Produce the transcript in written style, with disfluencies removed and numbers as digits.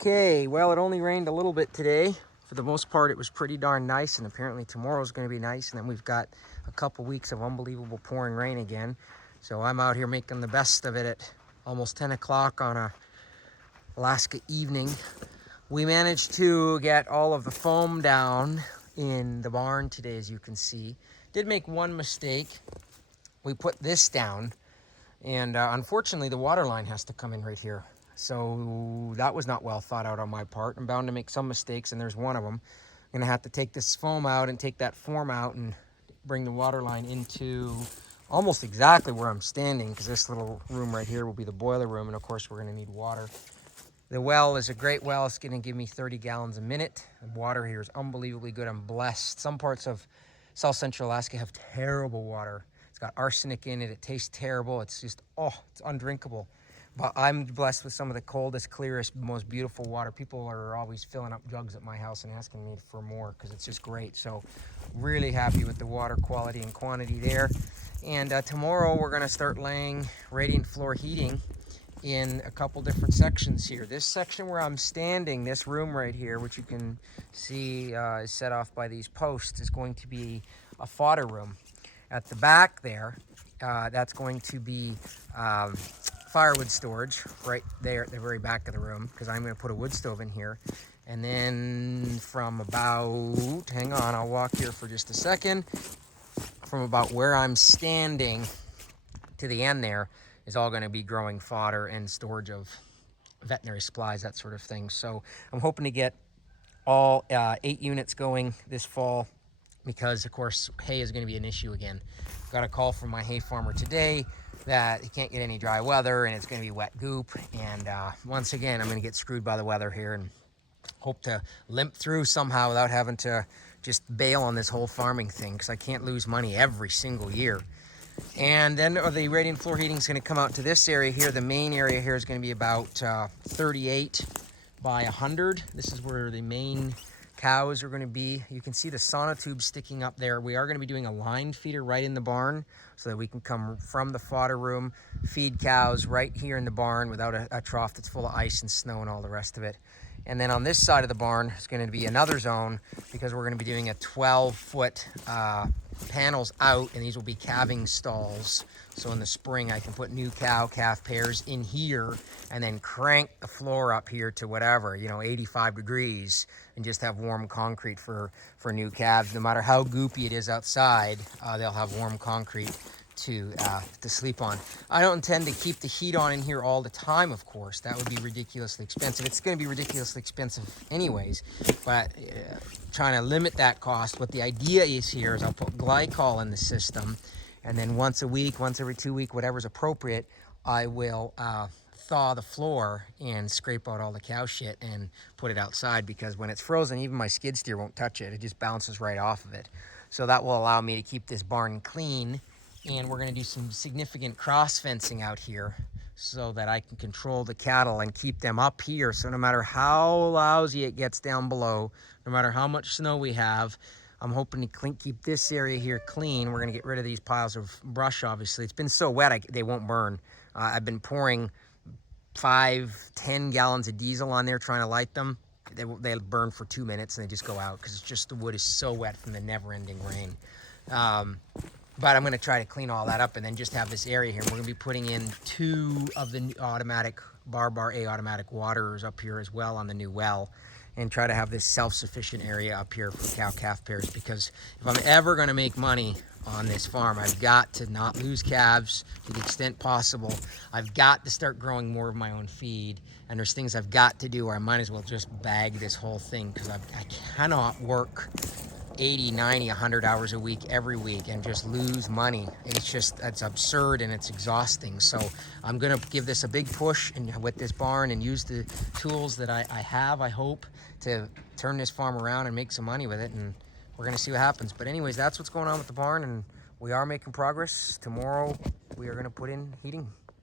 Okay, well, it only rained a little bit today. For the most part, it was pretty darn nice, and apparently tomorrow's going to be nice, and then we've got a couple weeks of unbelievable pouring rain again. So I'm out here making the best of it at almost 10 o'clock on a Alaska evening. We managed to get all of the foam down in the barn today, as you can see. Did make one mistake. We put this down, and unfortunately the water line has to come in right here. So that was not well thought out on my part. I'm bound to make some mistakes, and there's one of them. I'm gonna have to take this foam out and take that form out and bring the water line into almost exactly where I'm standing, because this little room right here will be the boiler room, and of course we're gonna need water. The well is a great well. It's gonna give me 30 gallons a minute. The water here is unbelievably good. I'm blessed. Some parts of South Central Alaska have terrible water. It's got arsenic in it. It tastes terrible. It's just, oh, it's undrinkable. But I'm blessed with some of the coldest, clearest, most beautiful water. People are always filling up jugs at my house and asking me for more because it's just great. So really happy with the water quality and quantity there. And tomorrow we're gonna start laying radiant floor heating in a couple different sections here. This section where I'm standing, this room right here, which you can see is set off by these posts, is going to be a fodder room. At the back there, that's going to be firewood storage right there at the very back of the room, because I'm going to put a wood stove in here. And then from about, hang on, I'll walk here for just a second, from about where I'm standing to the end there is all going to be growing fodder and storage of veterinary supplies, that sort of thing. So I'm hoping to get all 8 units going this fall, because of course hay is going to be an issue again. Got a call from my hay farmer today that he can't get any dry weather and it's going to be wet goop, and once again I'm going to get screwed by the weather here and hope to limp through somehow without having to just bail on this whole farming thing, because I can't lose money every single year. And then the radiant floor heating is going to come out to this area here. The main area here is going to be about 38 by 100. This is where the main cows are going to be. You can see the sonotube sticking up there. We are going to be doing a line feeder right in the barn so that we can come from the fodder room, feed cows right here in the barn without a trough that's full of ice and snow and all the rest of it. And then on this side of the barn is going to be another zone, because we're going to be doing a 12-foot panels out, and these will be calving stalls. So in the spring I can put new cow-calf pairs in here and then crank the floor up here to whatever, 85 degrees, and just have warm concrete for new calves. No matter how goopy it is outside, they'll have warm concrete to sleep on. I don't intend to keep the heat on in here all the time, of course. That would be ridiculously expensive. It's going to be ridiculously expensive anyways, but trying to limit that cost. What the idea is here is I'll put glycol in the system, and then once a week, once every 2 weeks, whatever's appropriate, I will thaw the floor and scrape out all the cow shit and put it outside, because when it's frozen, even my skid steer won't touch it. It just bounces right off of it. So that will allow me to keep this barn clean. And we're going to do some significant cross fencing out here so that I can control the cattle and keep them up here. So no matter how lousy it gets down below, no matter how much snow we have, I'm hoping to keep this area here clean. We're going to get rid of these piles of brush, obviously. It's been so wet, they won't burn. I've been pouring 5-10 gallons of diesel on there trying to light them. They'll burn for 2 minutes and they just go out, because it's just, the wood is so wet from the never-ending rain. But I'm going to try to clean all that up and then just have this area here. We're going to be putting in 2 of the automatic Bar A automatic waterers up here as well on the new well, and try to have this self-sufficient area up here for cow-calf pairs, because if I'm ever going to make money on this farm, I've got to not lose calves to the extent possible. I've got to start growing more of my own feed, and there's things I've got to do, or I might as well just bag this whole thing, because I cannot work 80, 90, 100 hours a week every week and just lose money. It's absurd and it's exhausting. So I'm gonna give this a big push with this barn and use the tools that I have, I hope, to turn this farm around and make some money with it, and we're gonna see what happens. But anyways, that's what's going on with the barn, and we are making progress. Tomorrow we are gonna put in heating.